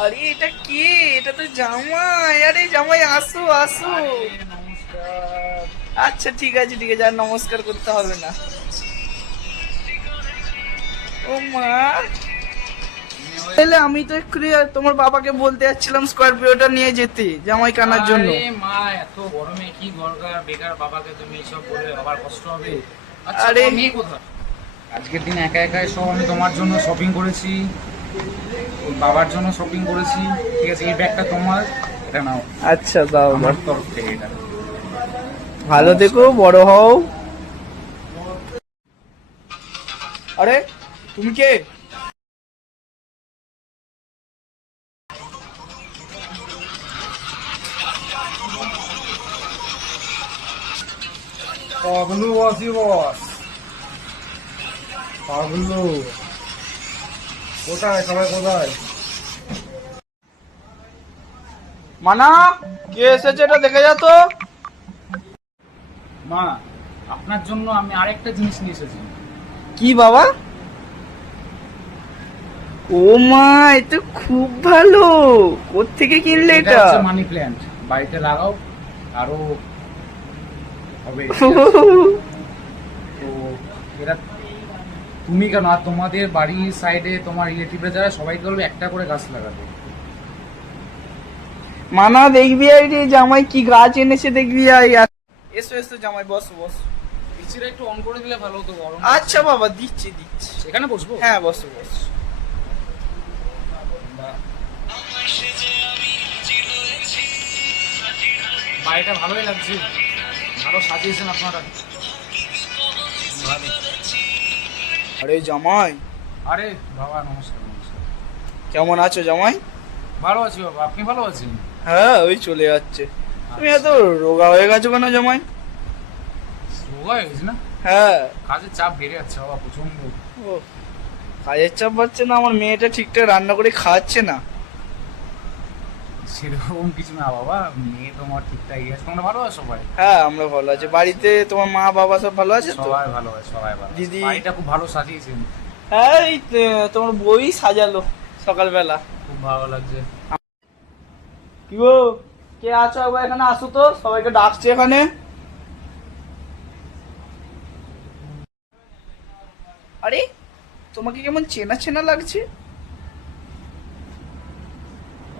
আরে এটা কে? এটা তো জামাই। আরে জামাই, আসো আসো। নমস্কার। আচ্ছা ঠিক আছে ঠিক আছে, আর নমস্কার করতে হবে না। ও মা, তাহলে আমি তো একটু তোমার বাবাকে বলতে যাচ্ছিলাম স্করপিওটা নিয়ে যেতে জামাই কানার জন্য। আরে মা, এত গরমে কি দরকার বেকার বাবাকে তুমি এসব বলে, বাবার কষ্ট হবে। আচ্ছা, আরে তোমার মেয়ে কোথায়? আজকের দিন একা একাই সব আমি তোমার জন্য শপিং করেছি, ওর বাবার জন্য শপিং করেছি। ঠিক আছে, এই ব্যাগটা তোমার, এটা নাও আচ্ছা দাও আমার দাও। তরফ থেকে এটা। ভালো দেখো, বড় হও। আরে তুমি কে? পাগলু আছি বস, পাগলু কোথায়? সবাই কোথায়? মানা, কে এসেছে এটা দেখে যা তো। মা, আপনার জন্য আমি আরেকটা জিনিস নিয়ে এসেছি। কি বাবা? ও মা, এ তো খুব ভালো। কোত্থেকে কিনলে এটা এটা? হচ্ছে মানি প্ল্যান্ট, বাড়িতে লাগাও, আরো হবে। ঠিক আছে? তো এটা তুমি কেন, আর তোমাদের বাড়ির সাইডে তোমার রিলেটিভরা যারা, সবাইকে বলবে একটা করে গাছ লাগাবে। মানা দেখবি আই রে, জামাই কি গাছ এনেছে দেখবি আই। এসো এসো জামাই, বসো বসো। এসিটা একটু অন করে দিলে ভালো হতো, গরম। আচ্ছা বাবা, দিচ্ছি দিচ্ছি। এখানে বসবো? হ্যাঁ বসো বসো। বাড়িটা ভালোই লাগছে, ভালো সাজিয়েছেন আপনারা। ভালো। আরে জামাই, আরে বাবা, নমস্কার নমস্কার। কেমন আছো জামাই? ভালো আছি বাবা, আপনি ভালো আছেন? হ্যাঁ ওই চলে যাচ্ছে। তুমি এত রোগা হয়ে গেছো কেন জামাই? রোগা হয়ে গেছি না, হ্যাঁ। কাজের চাপ বেড়ে যাচ্ছে বাবা প্রচন্ড। ও, কাজের চাপ বাড়ছে না? আমার মেয়েটা ঠিকঠাক রান্না করে খাওয়াচ্ছে না। সেরকম কিছু না বাবা, মেয়ে তোমার ঠিকঠাক আছে। তোমরা ভালো আছো সবাই? হ্যাঁ আমরা ভালো আছি। বাড়িতে তোমার মা বাবা সব ভালো আছে তো? সবাই ভালো আছে, সবাই ভালো আছে। দিদি? বাড়িটা খুব ভালো সাজিয়েছেন। হ্যাঁ এই তোমার বই সাজালো সকালবেলা। খুব ভালো লাগছে। কি গো, কে আছো একবার এখানে আসো তো, সবাইকে ডাকছে এখানে। আরে তোমাকে কেমন চেনা চেনা লাগছে।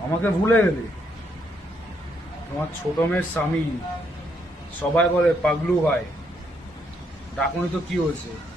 আমাকে ভুলে গেলে? তোমার ছোট মেয়ের স্বামী, সবাই বলে পাগলু ভাই। ডাকুনি তো কি হয়েছে?